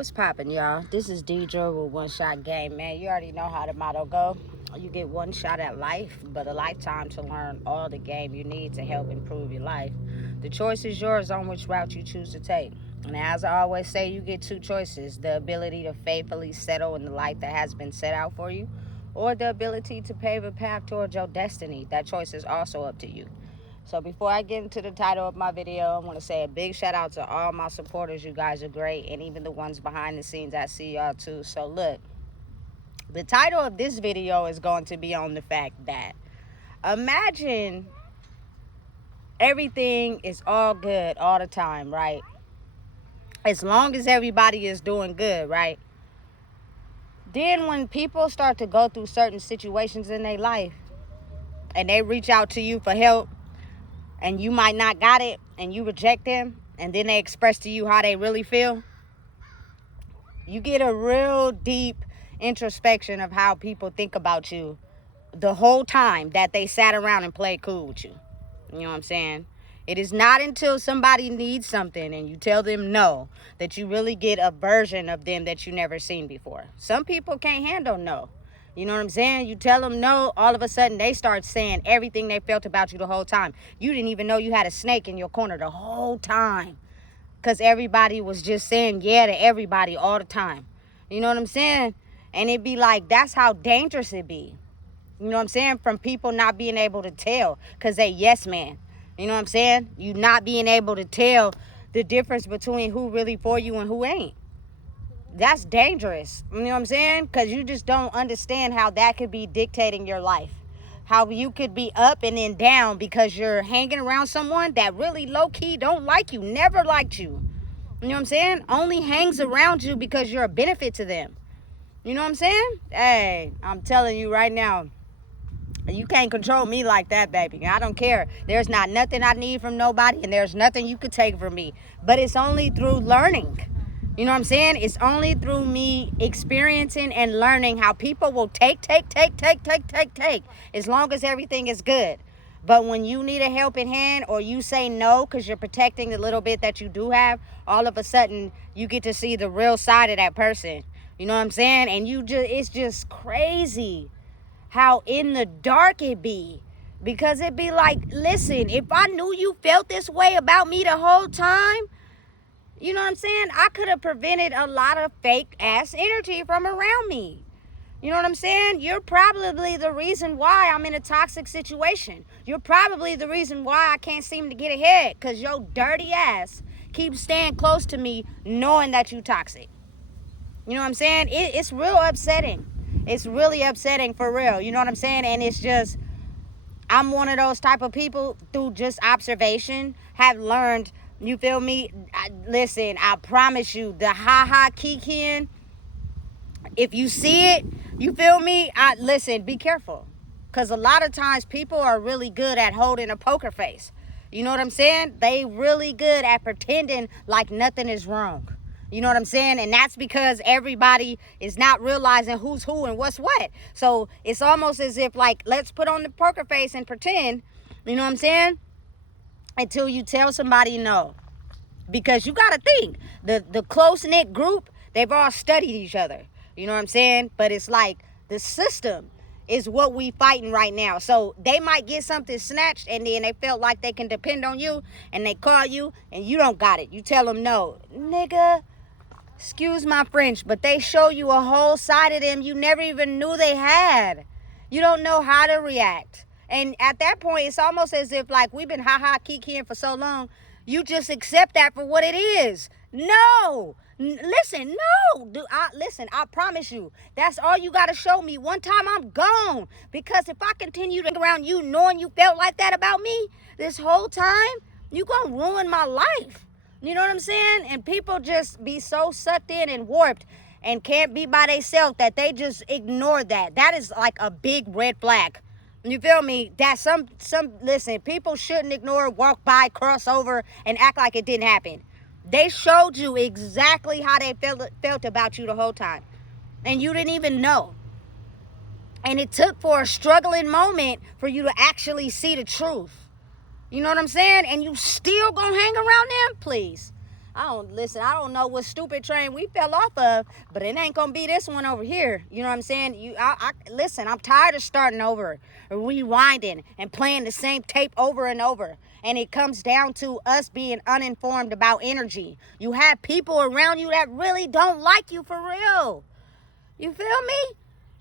What's poppin', y'all? This is Deidre with One Shot Game, man. You already know how the motto go. You get one shot at life, but a lifetime to learn all the game you need to help improve your life. The choice is yours on which route you choose to take. And as I always say, you get two choices: the ability to faithfully settle in the life that has been set out for you, or the ability to pave a path towards your destiny. That choice is also up to you. So before I get into the title of my video, I want to say a big shout out to all my supporters. You guys are great, and even the ones behind the scenes, I see y'all too. So look, the title of this video is going to be on the fact that imagine everything is all good all the time, right? As long as everybody is doing good, right? Then when people start to go through certain situations in their life and they reach out to you for help, and you might not got it, and you reject them, and then they express to you how they really feel, you get a real deep introspection of how people think about you the whole time that they sat around and played cool with you. You know what I'm saying? It is not until somebody needs something and you tell them no that you really get a version of them that you never seen before. Some people can't handle no. You know what I'm saying? You tell them no, all of a sudden they start saying everything they felt about you the whole time. You didn't even know you had a snake in your corner the whole time, because everybody was just saying yeah to everybody all the time. You know what I'm saying? And it'd be like, that's how dangerous it be. You know what I'm saying? From people not being able to tell because they yes man. You know what I'm saying? You not being able to tell the difference between who really for you and who ain't. That's dangerous. You know what I'm saying? Because you just don't understand how that could be dictating your life. How you could be up and then down because you're hanging around someone that really low-key don't like you, never liked you. You know what I'm saying? Only hangs around you because you're a benefit to them. You know what I'm saying? Hey, I'm telling you right now, you can't control me like that, baby. I don't care. There's not nothing I need from nobody, and there's nothing you could take from me. But it's only through learning. You know what I'm saying? It's only through me experiencing and learning how people will take, as long as everything is good. But when you need a helping hand or you say no because you're protecting the little bit that you do have, all of a sudden you get to see the real side of that person. You know what I'm saying? And it's just crazy how in the dark it be. Because it be like, listen, if I knew you felt this way about me the whole time, you know what I'm saying? I could have prevented a lot of fake ass energy from around me. You know what I'm saying? You're probably the reason why I'm in a toxic situation. You're probably the reason why I can't seem to get ahead, because your dirty ass keeps staying close to me knowing that you toxic. You know what I'm saying? It's real upsetting. It's really upsetting for real. You know what I'm saying? And it's just, I'm one of those type of people through just observation have learned. You feel me? Listen, I promise you, the ha-ha kikiing, if you see it, you feel me? Listen, be careful. Because a lot of times people are really good at holding a poker face. You know what I'm saying? They really good at pretending like nothing is wrong. You know what I'm saying? And that's because everybody is not realizing who's who and what's what. So it's almost as if, like, let's put on the poker face and pretend, you know what I'm saying? Until you tell somebody no. Because you got to think, the close-knit group, they've all studied each other. You know what I'm saying? But it's like the system is what we fighting right now. So they might get something snatched and then they felt like they can depend on you and they call you and you don't got it. You tell them no. Nigga, excuse my French, but they show you a whole side of them you never even knew they had. You don't know how to react. And at that point, it's almost as if, like, we've been ha-ha kikiing for so long, you just accept that for what it is. No. Listen, no. Listen, I promise you, that's all you got to show me. One time, I'm gone. Because if I continue to hang around you knowing you felt like that about me this whole time, you going to ruin my life. You know what I'm saying? And people just be so sucked in and warped and can't be by themselves that they just ignore that. That is like a big red flag. You feel me? That listen, people shouldn't ignore, walk by, cross over, and act like it didn't happen. They showed you exactly how they felt about you the whole time. And you didn't even know. And it took for a struggling moment for you to actually see the truth. You know what I'm saying? And you still gonna hang around them? Please. I don't know what stupid train we fell off of, but it ain't gonna be this one over here. You know what I'm saying? Listen, I'm tired of starting over, rewinding, and playing the same tape over and over. And it comes down to us being uninformed about energy. You have people around you that really don't like you for real. You feel me?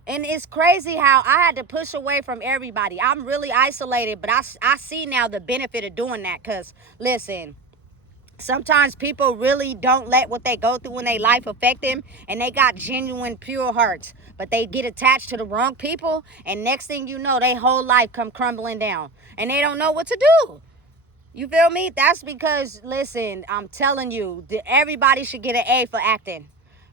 And it's crazy how I had to push away from everybody. I'm really isolated, but I see now the benefit of doing that. Because, listen, sometimes people really don't let what they go through in their life affect them, and they got genuine, pure hearts. But they get attached to the wrong people, and next thing you know, their whole life come crumbling down. And they don't know what to do. You feel me? That's because, listen, I'm telling you, everybody should get an A for acting.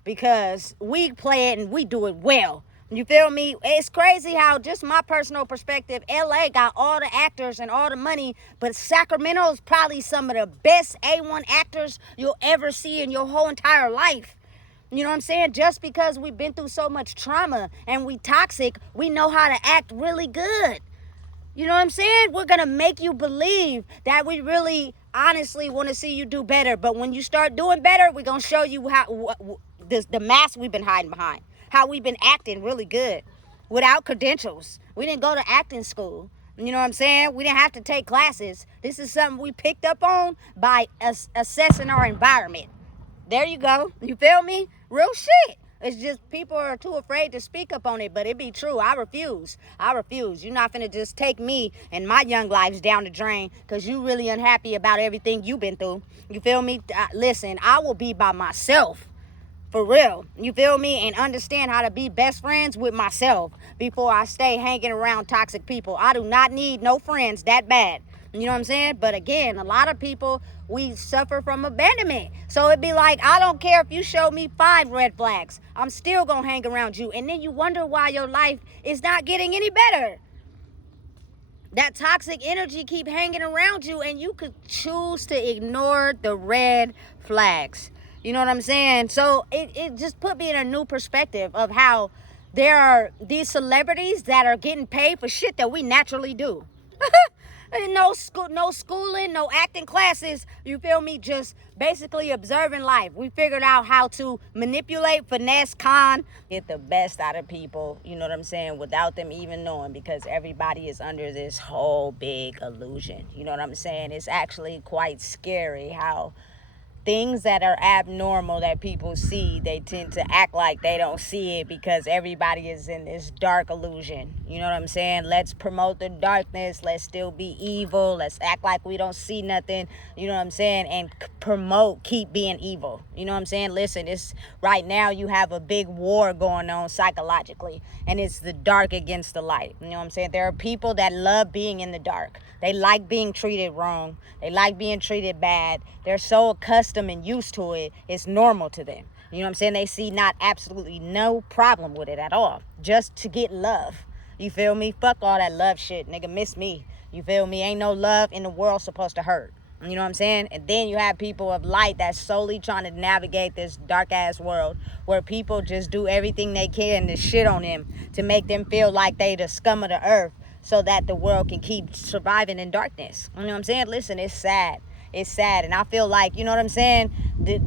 Because we play it and we do it well. You feel me? It's crazy how, just my personal perspective, LA got all the actors and all the money, but Sacramento is probably some of the best A1 actors you'll ever see in your whole entire life. You know what I'm saying? Just because we've been through so much trauma and we toxic, we know how to act really good. You know what I'm saying? We're going to make you believe that we really honestly want to see you do better. But when you start doing better, we're going to show you how the mask we've been hiding behind. How we've been acting really good without credentials. We didn't go to acting school. You know what I'm saying? We didn't have to take classes. This is something we picked up on by assessing our environment. There you go. You feel me? Real shit. It's just people are too afraid to speak up on it, but it be true. I refuse. You're not finna just take me and my young lives down the drain because you really unhappy about everything you've been through. You feel me? Listen, I will be by myself. For real. You feel me? And understand how to be best friends with myself before I stay hanging around toxic people. I do not need no friends that bad. You know what I'm saying? But again, a lot of people, we suffer from abandonment. So it'd be like, I don't care if you show me 5 red flags. I'm still going to hang around you. And then you wonder why your life is not getting any better. That toxic energy keep hanging around you, and you could choose to ignore the red flags. You know what I'm saying? So it just put me in a new perspective of how there are these celebrities that are getting paid for shit that we naturally do. No schooling, no acting classes. You feel me? Just basically observing life. We figured out how to manipulate, finesse, get the best out of people. You know what I'm saying? Without them even knowing, because everybody is under this whole big illusion. You know what I'm saying? It's actually quite scary how things that are abnormal that people see, they tend to act like they don't see it because everybody is in this dark illusion. You know what I'm saying? Let's promote the darkness. Let's still be evil. Let's act like we don't see nothing. You know what I'm saying? And keep being evil. You know what I'm saying? Listen, it's right now you have a big war going on psychologically, and it's the dark against the light. You know what I'm saying? There are people that love being in the dark. They like being treated wrong. They like being treated bad. They're so accustomed and used to it, it's normal to them. You know what I'm saying? They see absolutely no problem with it at all. Just to get love. You feel me? Fuck all that love shit. Nigga, miss me. You feel me? Ain't no love in the world supposed to hurt. You know what I'm saying? And then you have people of light that's solely trying to navigate this dark ass world where people just do everything they can to shit on them to make them feel like they the scum of the earth so that the world can keep surviving in darkness. You know what I'm saying? Listen, it's sad. It's sad. And I feel like, you know what I'm saying? The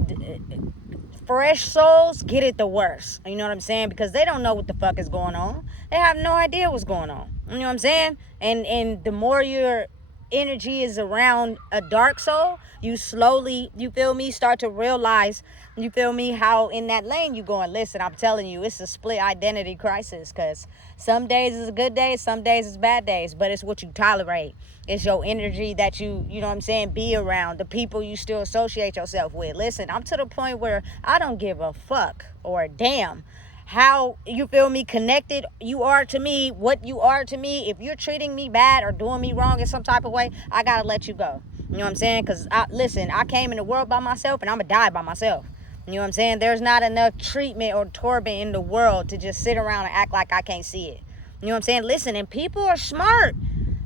fresh souls get it the worst. You know what I'm saying? Because they don't know what the fuck is going on. They have no idea what's going on. You know what I'm saying? And the more your energy is around a dark soul, you slowly, you feel me, start to realize, you feel me, how in that lane you going. Listen, I'm telling you, it's a split identity crisis, because some days is a good day, some days is bad days, but it's what you tolerate. It's your energy that you know what I'm saying, be around, the people you still associate yourself with. Listen, I'm to the point where I don't give a fuck or a damn how, you feel me, connected you are to me, what you are to me. If you're treating me bad or doing me wrong in some type of way, I gotta let you go. You know what I'm saying? Because listen, I came in the world by myself, and I'm gonna die by myself. You know what I'm saying? There's not enough treatment or torment in the world to just sit around and act like I can't see it. You know what I'm saying? Listen, and people are smart.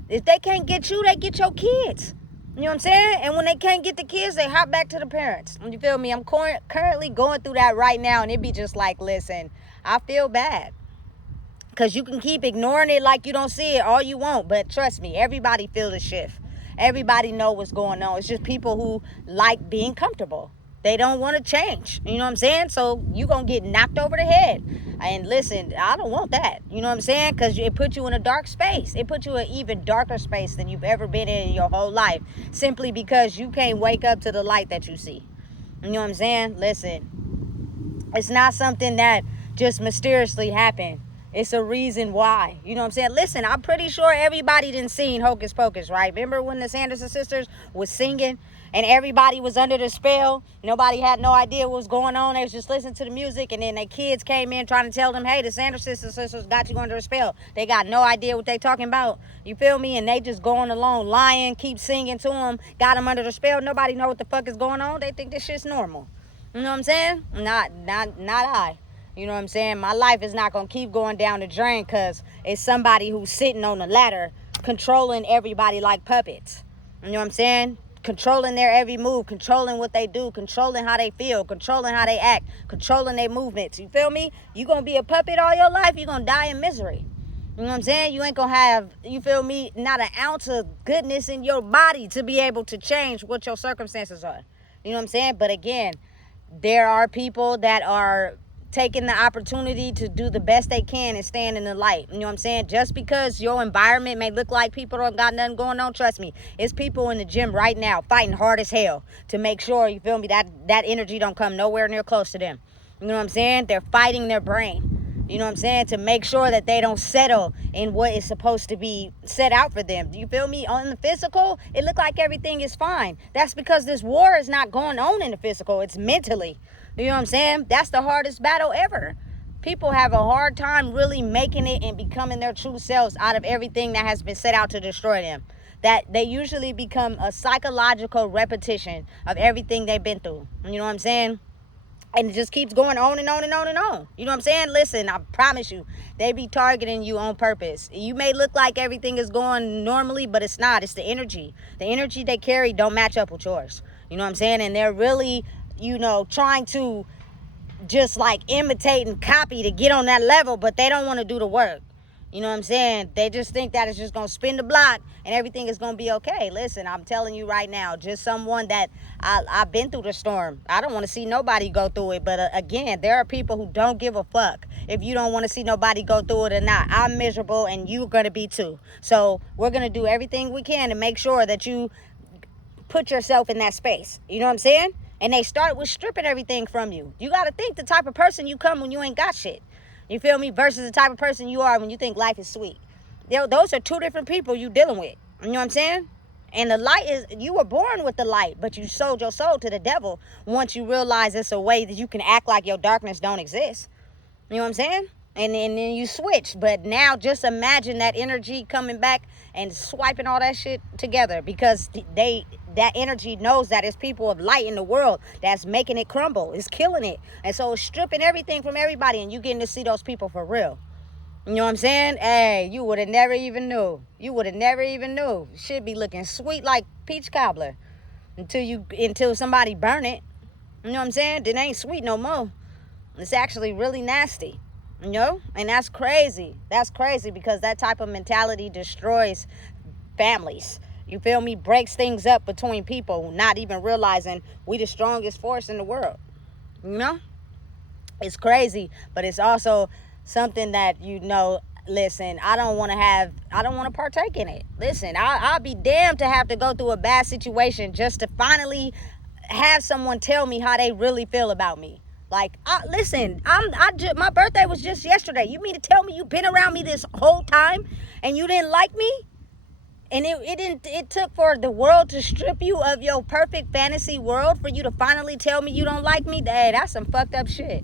If they can't get you, they get your kids. You know what I'm saying? And when they can't get the kids, they hop back to the parents. You feel me? I'm currently going through that right now, and it be just like, listen, I feel bad. Because you can keep ignoring it like you don't see it all you want. But trust me, everybody feel the shift. Everybody know what's going on. It's just people who like being comfortable. They don't want to change. You know what I'm saying? So you going to get knocked over the head. And listen, I don't want that. You know what I'm saying? Because it puts you in a dark space. It puts you in an even darker space than you've ever been in your whole life. Simply because you can't wake up to the light that you see. You know what I'm saying? Listen, it's not something that just mysteriously happened. It's a reason why. You know what I'm saying? Listen, I'm pretty sure everybody didn't seen Hocus Pocus, right? Remember when the Sanderson sisters was singing and everybody was under the spell? Nobody had no idea what was going on. They was just listening to the music, and then the kids came in trying to tell them, hey, the Sanderson sisters got you under a spell. They got no idea what they talking about. You feel me? And they just going along, lying, keep singing to them, got them under the spell. Nobody know what the fuck is going on. They think this shit's normal. You know what I'm saying? Not I. You know what I'm saying? My life is not going to keep going down the drain because it's somebody who's sitting on the ladder controlling everybody like puppets. You know what I'm saying? Controlling their every move, controlling what they do, controlling how they feel, controlling how they act, controlling their movements. You feel me? You going to be a puppet all your life, you're going to die in misery. You know what I'm saying? You ain't going to have, you feel me, not an ounce of goodness in your body to be able to change what your circumstances are. You know what I'm saying? But again, there are people that are taking the opportunity to do the best they can and stand in the light. You know what I'm saying? Just because your environment may look like people don't got nothing going on, trust me, it's people in the gym right now fighting hard as hell to make sure, you feel me, that energy don't come nowhere near close to them. You know what I'm saying? They're fighting their brain. You know what I'm saying? To make sure that they don't settle in what is supposed to be set out for them. Do you feel me? On the physical, it look like everything is fine. That's because this war is not going on in the physical. It's mentally. You know what I'm saying? That's the hardest battle ever. People have a hard time really making it and becoming their true selves out of everything that has been set out to destroy them. That they usually become a psychological repetition of everything they've been through. You know what I'm saying? And it just keeps going on and on and on and on. You know what I'm saying? Listen, I promise you, they be targeting you on purpose. You may look like everything is going normally, but it's not. It's the energy. The energy they carry don't match up with yours. You know what I'm saying? And they're really, you know, trying to just like imitate and copy to get on that level, but they don't want to do the work. You know what I'm saying? They just think that it's just going to spin the block and everything is going to be okay. Listen, I'm telling you right now, just someone that I've been through the storm. I don't want to see nobody go through it. But again, there are people who don't give a fuck if you don't want to see nobody go through it or not. I'm miserable and you're going to be too. So we're going to do everything we can to make sure that you put yourself in that space. You know what I'm saying? And they start with stripping everything from you. You got to think the type of person you come when you ain't got shit. You feel me? Versus the type of person you are when you think life is sweet. Those are two different people you dealing with. You know what I'm saying? And the light is, you were born with the light, but you sold your soul to the devil once you realize it's a way that you can act like your darkness don't exist. You know what I'm saying? And then you switch. But now just imagine that energy coming back and swiping all that shit together, because that energy knows that it's people of light in the world that's making it crumble. It's killing it. And so it's stripping everything from everybody, and you getting to see those people for real. You know what I'm saying? Hey, you would have never even knew. You would have never even knew. Should be looking sweet like peach cobbler until somebody burn it. You know what I'm saying? It ain't sweet no more. It's actually really nasty. You know? And that's crazy. That's crazy, because that type of mentality destroys families. You feel me? Breaks things up between people, not even realizing we the strongest force in the world. You know? It's crazy, but it's also something that, you know, listen, I don't want to partake in it. Listen, I'll be damned to have to go through a bad situation just to finally have someone tell me how they really feel about me. Like, listen, my birthday was just yesterday. You mean to tell me you've been around me this whole time and you didn't like me? And it took for the world to strip you of your perfect fantasy world for you to finally tell me you don't like me? Hey, that's some fucked up shit.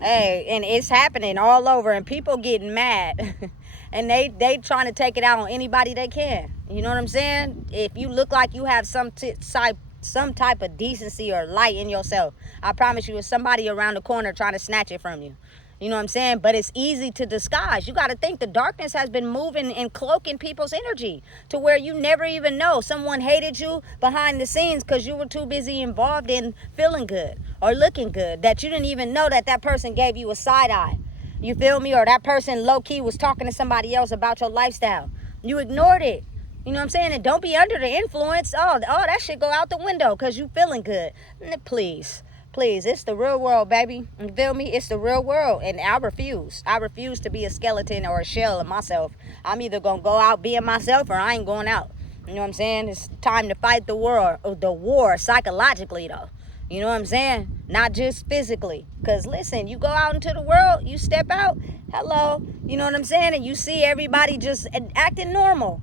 Hey, and it's happening all over, and people getting mad. And they trying to take it out on anybody they can. You know what I'm saying? If you look like you have some type of decency or light in yourself, I promise you, it's somebody around the corner trying to snatch it from you. You know what I'm saying? But it's easy to disguise. You got to think the darkness has been moving and cloaking people's energy to where you never even know. Someone hated you behind the scenes because you were too busy involved in feeling good or looking good, that you didn't even know that person gave you a side eye. You feel me? Or that person low-key was talking to somebody else about your lifestyle. You ignored it. You know what I'm saying? And don't be under the influence. Oh, that shit go out the window because you feeling good. Please. Please, it's the real world, baby. You feel me? It's the real world. And I refuse. I refuse to be a skeleton or a shell of myself. I'm either going to go out being myself or I ain't going out. You know what I'm saying? It's time to fight the war psychologically, though. You know what I'm saying? Not just physically. Because, listen, you go out into the world, you step out, hello. You know what I'm saying? And you see everybody just acting normal.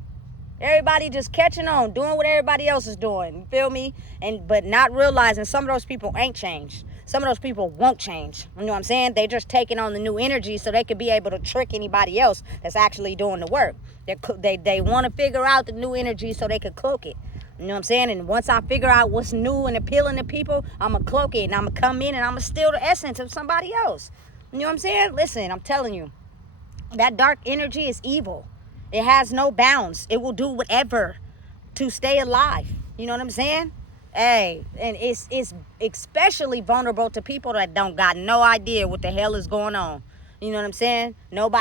Everybody just catching on, doing what everybody else is doing. You feel me? But not realizing some of those people ain't changed. Some of those people won't change. You know what I'm saying? They just taking on the new energy so they could be able to trick anybody else that's actually doing the work. They want to figure out the new energy so they could cloak it. You know what I'm saying? And once I figure out what's new and appealing to people, I'm going to cloak it and I'm going to come in and I'm going to steal the essence of somebody else. You know what I'm saying? Listen, I'm telling you, that dark energy is evil. It has no bounds. It will do whatever to stay alive. You know what I'm saying? Hey, and it's especially vulnerable to people that don't got no idea what the hell is going on. You know what I'm saying?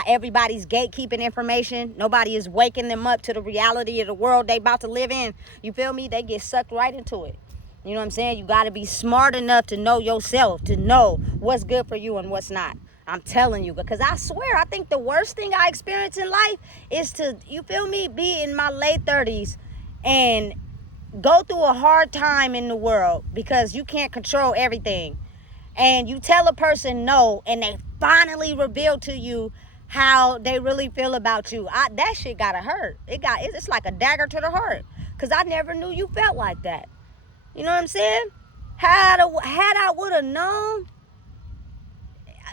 Everybody's gatekeeping information. Nobody is waking them up to the reality of the world they about to live in. You feel me? They get sucked right into it. You know what I'm saying? You got to be smart enough to know yourself, to know what's good for you and what's not. I'm telling you, because I swear, I think the worst thing I experience in life is to, you feel me, be in my late 30s and go through a hard time in the world because you can't control everything. And you tell a person no, and they finally reveal to you how they really feel about you. That shit gotta hurt. It's like a dagger to the heart, because I never knew you felt like that. You know what I'm saying? Had I would have known,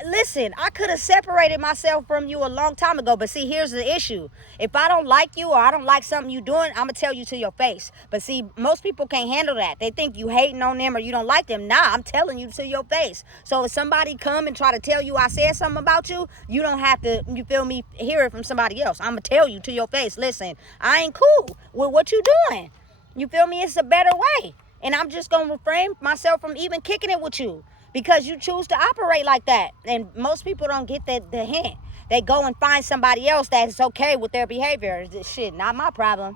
listen, I could have separated myself from you a long time ago. But see, here's the issue. If I don't like you or I don't like something you doing, I'm going to tell you to your face. But see, most people can't handle that. They think you hating on them or you don't like them. Nah, I'm telling you to your face. So if somebody come and try to tell you I said something about you, you don't have to, you feel me, hear it from somebody else. I'm going to tell you to your face. Listen, I ain't cool with what you doing. You feel me? It's a better way. And I'm just going to refrain myself from even kicking it with you, because you choose to operate like that. And most people don't get the hint. They go and find somebody else that's okay with their behavior. Shit, not my problem.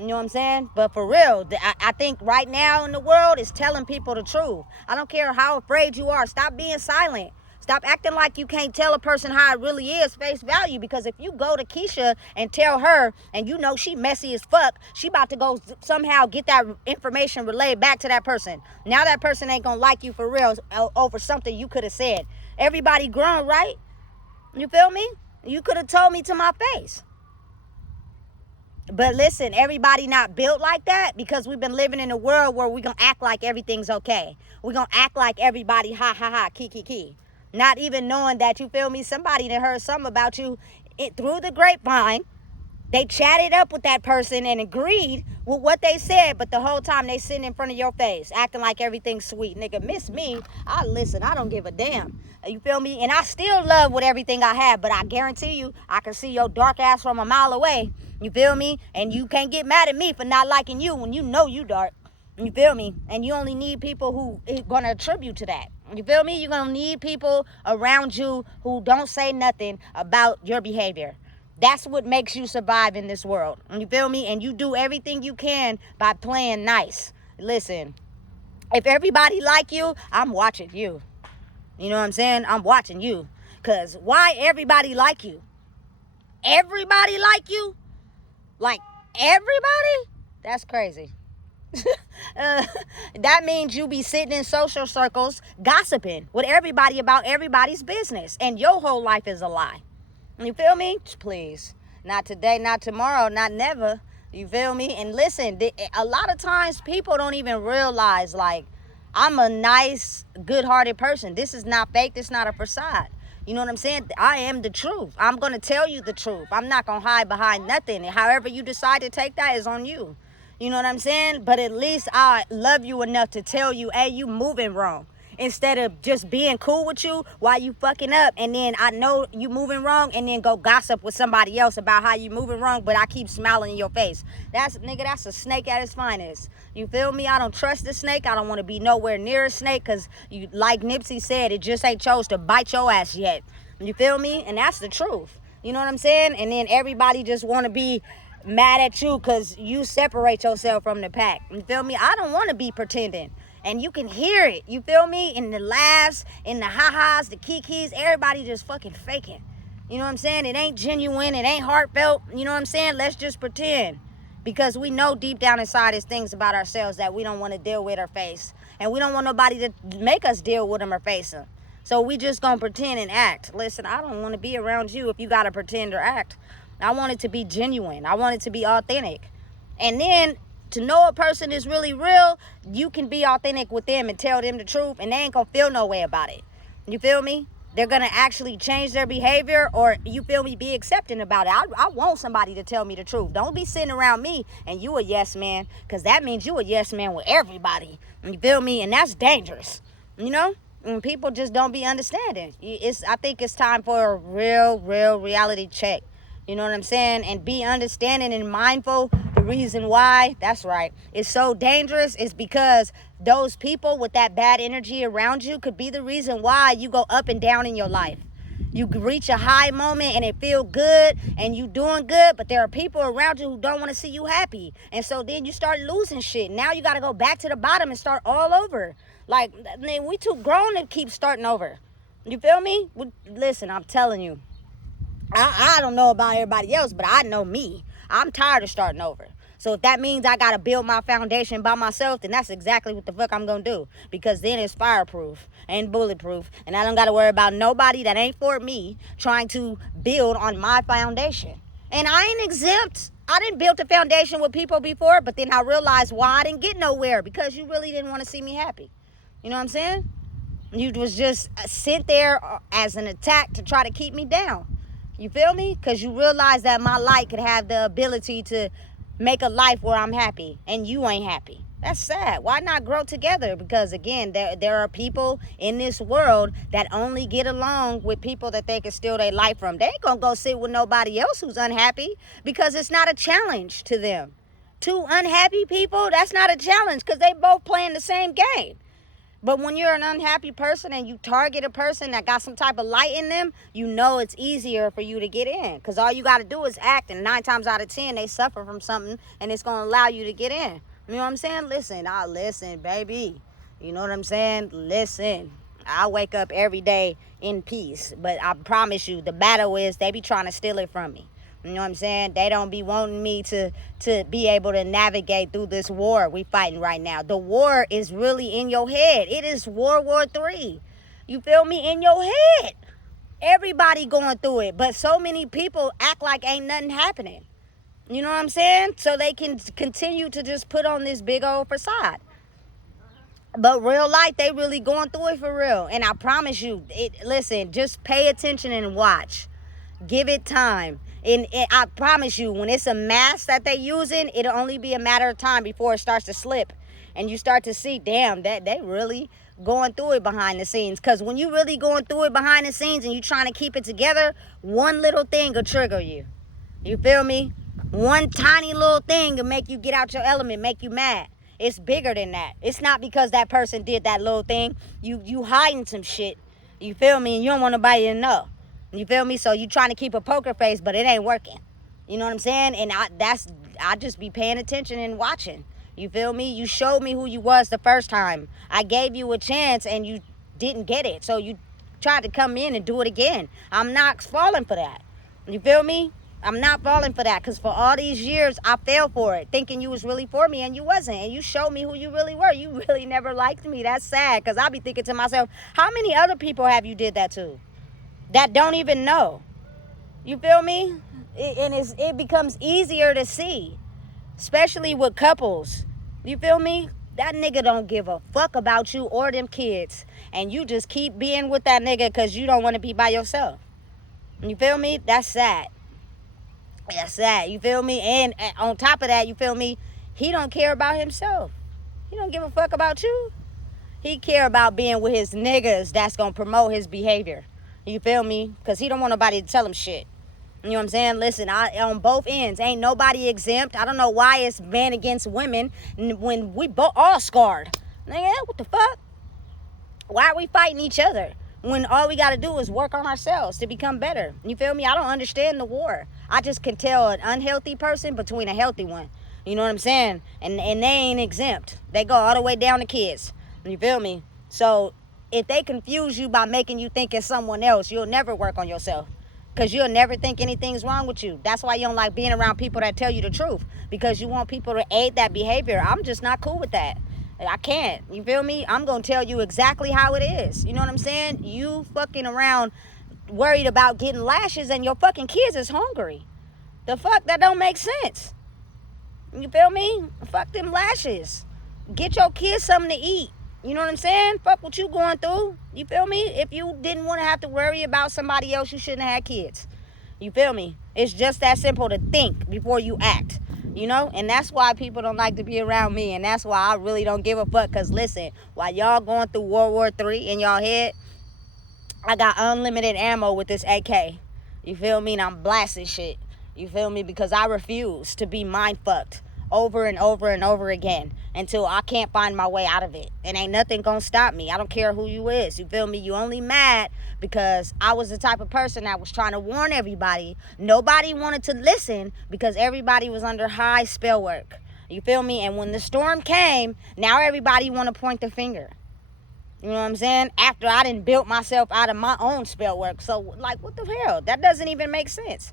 You know what I'm saying? But for real, I think right now in the world is telling people the truth. I don't care how afraid you are. Stop being silent. Stop acting like you can't tell a person how it really is, face value. Because if you go to Keisha and tell her, and you know she messy as fuck, she about to go somehow get that information relayed back to that person. Now that person ain't gonna like you for real over something you could have said. Everybody grown, right? You feel me? You could have told me to my face. But listen, everybody not built like that, because we've been living in a world where we're gonna act like everything's okay. We're gonna act like everybody ha ha ha, kiki. Not even knowing that, you feel me, somebody that heard something about you through the grapevine. They chatted up with that person and agreed with what they said, but the whole time they sitting in front of your face, acting like everything's sweet. Nigga, miss me. I don't give a damn. You feel me? And I still love with everything I have, but I guarantee you, I can see your dark ass from a mile away. You feel me? And you can't get mad at me for not liking you when you know you dark. You feel me? And you only need people who are going to attribute to that. You feel me? You're going to need people around you who don't say nothing about your behavior. That's what makes you survive in this world. You feel me? And you do everything you can by playing nice. Listen, if everybody like you, I'm watching you. You know what I'm saying? I'm watching you. Because why everybody like you? Everybody like you? Like everybody? That's crazy. That means you be sitting in social circles gossiping with everybody about everybody's business, and your whole life is a lie. You feel me? Please, not today, not tomorrow, not never. You feel me? And listen, a lot of times people don't even realize, like, I'm a nice, good-hearted person. This is not fake. This is not a facade. You know what I'm saying? I am the truth. I'm going to tell you the truth. I'm not going to hide behind nothing. And however you decide to take that is on you. You know what I'm saying? But at least I love you enough to tell you, hey, you moving wrong. Instead of just being cool with you while you fucking up, and then I know you moving wrong, and then go gossip with somebody else about how you moving wrong, but I keep smiling in your face. That's a snake at its finest. You feel me? I don't trust the snake. I don't want to be nowhere near a snake, because you, like Nipsey said, it just ain't chose to bite your ass yet. You feel me? And that's the truth. You know what I'm saying? And then everybody just want to be mad at you because you separate yourself from the pack. You feel me? I don't want to be pretending. And you can hear it. You feel me? In the laughs, in the ha-has, the kikis, everybody just fucking faking. You know what I'm saying? It ain't genuine. It ain't heartfelt. You know what I'm saying? Let's just pretend. Because we know deep down inside is things about ourselves that we don't want to deal with or face. And we don't want nobody to make us deal with them or face them. So we just gonna pretend and act. Listen, I don't want to be around you if you gotta pretend or act. I want it to be genuine. I want it to be authentic. And then to know a person is really real, you can be authentic with them and tell them the truth, and they ain't gonna feel no way about it. You feel me? They're gonna actually change their behavior, or you feel me, be accepting about it. I want somebody to tell me the truth. Don't be sitting around me and you a yes man, because that means you a yes man with everybody. You feel me? And that's dangerous. You know? And people just don't be understanding. I think it's time for a real reality check. You know what I'm saying? And be understanding and mindful. The reason why, that's right, it's so dangerous is because those people with that bad energy around you could be the reason why you go up and down in your life. You reach a high moment and it feel good and you doing good, but there are people around you who don't want to see you happy. And so then you start losing shit. Now you got to go back to the bottom and start all over. Like, man, we too grown to keep starting over. You feel me? Listen, I'm telling you. I don't know about everybody else, but I know me. I'm tired of starting over. So if that means I got to build my foundation by myself, then that's exactly what the fuck I'm going to do. Because then it's fireproof and bulletproof. And I don't got to worry about nobody that ain't for me trying to build on my foundation. And I ain't exempt. I didn't build the foundation with people before, but then I realized why I didn't get nowhere. Because you really didn't want to see me happy. You know what I'm saying? You was just sent there as an attack to try to keep me down. You feel me? Because you realize that my light could have the ability to make a life where I'm happy and you ain't happy. That's sad. Why not grow together? Because again, there are people in this world that only get along with people that they can steal their life from. They ain't gonna go sit with nobody else who's unhappy because it's not a challenge to them. Two unhappy people, that's not a challenge because they both playing the same game. But when you're an unhappy person and you target a person that got some type of light in them, you know it's easier for you to get in. Because all you got to do is act, and 9 times out of 10, they suffer from something, and it's going to allow you to get in. You know what I'm saying? Listen, baby. You know what I'm saying? Listen. I wake up every day in peace. But I promise you, the battle is they be trying to steal it from me. You know what I'm saying? They don't be wanting me to be able to navigate through this war we fighting right now. The war is really in your head. It is World War III. You feel me? In your head. Everybody going through it. But so many people act like ain't nothing happening. You know what I'm saying? So they can continue to just put on this big old facade. But real life, they really going through it for real. And I promise you, listen, just pay attention and watch. Give it time. And I promise you, when it's a mask that they using, it'll only be a matter of time before it starts to slip. And you start to see, damn, that they really going through it behind the scenes. Because when you really going through it behind the scenes and you trying to keep it together, one little thing will trigger you. You feel me? One tiny little thing will make you get out your element, make you mad. It's bigger than that. It's not because that person did that little thing. You hiding some shit. You feel me? And you don't want nobody to know. You feel me? So you trying to keep a poker face, but it ain't working. You know what I'm saying? And I just be paying attention and watching. You feel me? You showed me who you was the first time. I gave you a chance and you didn't get it. So you tried to come in and do it again. I'm not falling for that. You feel me? I'm not falling for that, because for all these years I fell for it, thinking you was really for me, and you wasn't. And you showed me who you really were. You really never liked me. That's sad, because I be thinking to myself, how many other people have you did that to that don't even know? You feel me? It becomes easier to see, especially with couples. You feel me? That nigga don't give a fuck about you or them kids, and you just keep being with that nigga because you don't want to be by yourself. You feel me? That's sad. That's sad. You feel me? And on top of that, you feel me? He don't care about himself. He don't give a fuck about you. He care about being with his niggas that's gonna promote his behavior. You feel me? Because he don't want nobody to tell him shit. You know what I'm saying? Listen, on both ends, ain't nobody exempt. I don't know why it's men against women when we both all scarred. Nigga, what the fuck? Why are we fighting each other? when all we got to do is work on ourselves to become better. You feel me? I don't understand the war. I just can tell an unhealthy person between a healthy one. You know what I'm saying? And they ain't exempt. They go all the way down to kids. You feel me? So if they confuse you by making you think it's someone else, you'll never work on yourself. Because you'll never think anything's wrong with you. That's why you don't like being around people that tell you the truth. Because you want people to aid that behavior. I'm just not cool with that. I can't. You feel me? I'm going to tell you exactly how it is. You know what I'm saying? You fucking around worried about getting lashes and your fucking kids is hungry. The fuck? That don't make sense. You feel me? Fuck them lashes. Get your kids something to eat. You know what I'm saying? Fuck what you going through. You feel me? If you didn't want to have to worry about somebody else, you shouldn't have had kids. You feel me? It's just that simple to think before you act. You know? And that's why people don't like to be around me. And that's why I really don't give a fuck. Because listen, while y'all going through World War III in y'all head, I got unlimited ammo with this AK. You feel me? And I'm blasting shit. You feel me? Because I refuse to be mind fucked over and over and over again until I can't find my way out of it. And ain't nothing gonna stop me. I don't care who you is. You feel me? You only mad because I was the type of person that was trying to warn everybody. Nobody wanted to listen because everybody was under high spell work. You feel me? And when the storm came, now everybody want to point the finger. You know what I'm saying? After I done built myself out of my own spell work. So, like, what the hell? That doesn't even make sense.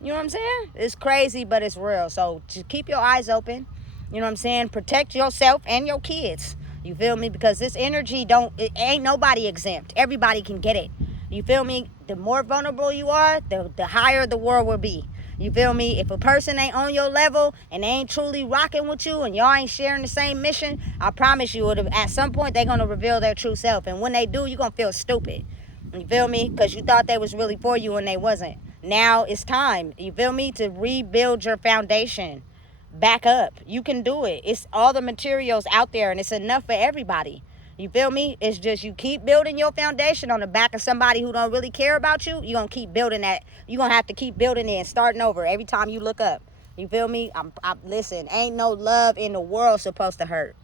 You know what I'm saying? It's crazy, but it's real. So just keep your eyes open. You know what I'm saying? Protect yourself and your kids. You feel me? Because this energy it ain't nobody exempt. Everybody can get it. You feel me? The more vulnerable you are, the higher the world will be. You feel me? If a person ain't on your level and they ain't truly rocking with you and y'all ain't sharing the same mission, I promise you, at some point they're going to reveal their true self. And when they do, you're going to feel stupid. You feel me? Because you thought they was really for you and they wasn't. Now it's time, you feel me, to rebuild your foundation back up. You can do it. It's all the materials out there and it's enough for everybody. You feel me? It's just you keep building your foundation on the back of somebody who don't really care about you. You're going to keep building that. You're going to have to keep building it and starting over every time you look up. You feel me? Listen, ain't no love in the world supposed to hurt.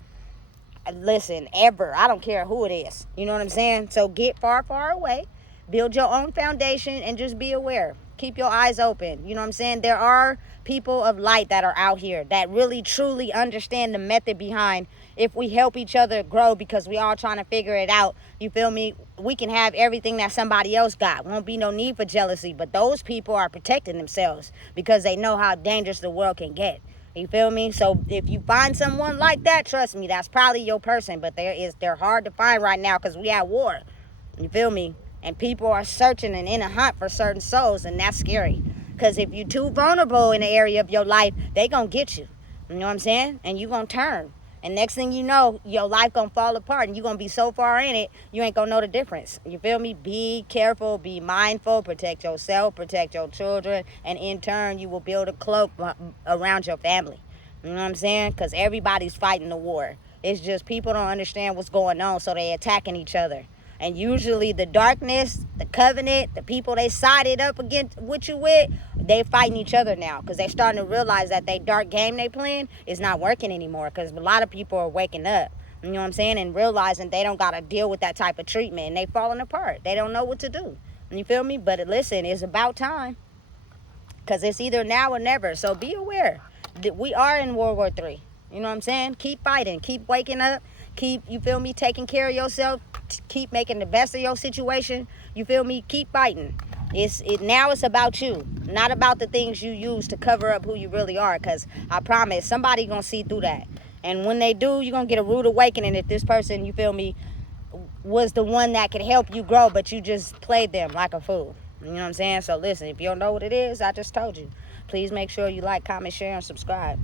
Listen, ever. I don't care who it is. You know what I'm saying? So get far, far away. Build your own foundation and just be aware. Keep your eyes open. You know what I'm saying? There are people of light that are out here that really truly understand the method behind if we help each other grow because we all trying to figure it out. You feel me? We can have everything that somebody else got. Won't be no need for jealousy. But those people are protecting themselves because they know how dangerous the world can get. You feel me? So if you find someone like that, trust me, that's probably your person. But they're hard to find right now because we at war. You feel me? And people are searching and in a hunt for certain souls, and that's scary. Because if you're too vulnerable in the area of your life, they gonna get you. You know what I'm saying? And you gonna turn. And next thing you know, your life gonna fall apart, and you gonna be so far in it, you ain't gonna know the difference. You feel me? Be careful, be mindful, protect yourself, protect your children, and in turn, you will build a cloak around your family. You know what I'm saying? Because everybody's fighting the war. It's just people don't understand what's going on, so they attacking each other. And usually the darkness, the covenant, the people they sided up against with you with, they fighting each other now because they starting to realize that they dark game they playing is not working anymore because a lot of people are waking up, you know what I'm saying, and realizing they don't got to deal with that type of treatment and they falling apart. They don't know what to do. You feel me? But listen, it's about time because it's either now or never. So be aware that we are in World War III. You know what I'm saying? Keep fighting. Keep waking up. Keep, you feel me, taking care of yourself. Keep making the best of your situation. You feel me? Keep fighting. Now it's about you, not about the things you use to cover up who you really are. Because I promise, somebody going to see through that. And when they do, you're going to get a rude awakening if this person, you feel me, was the one that could help you grow, but you just played them like a fool. You know what I'm saying? So listen, if you don't know what it is, I just told you. Please make sure you like, comment, share, and subscribe.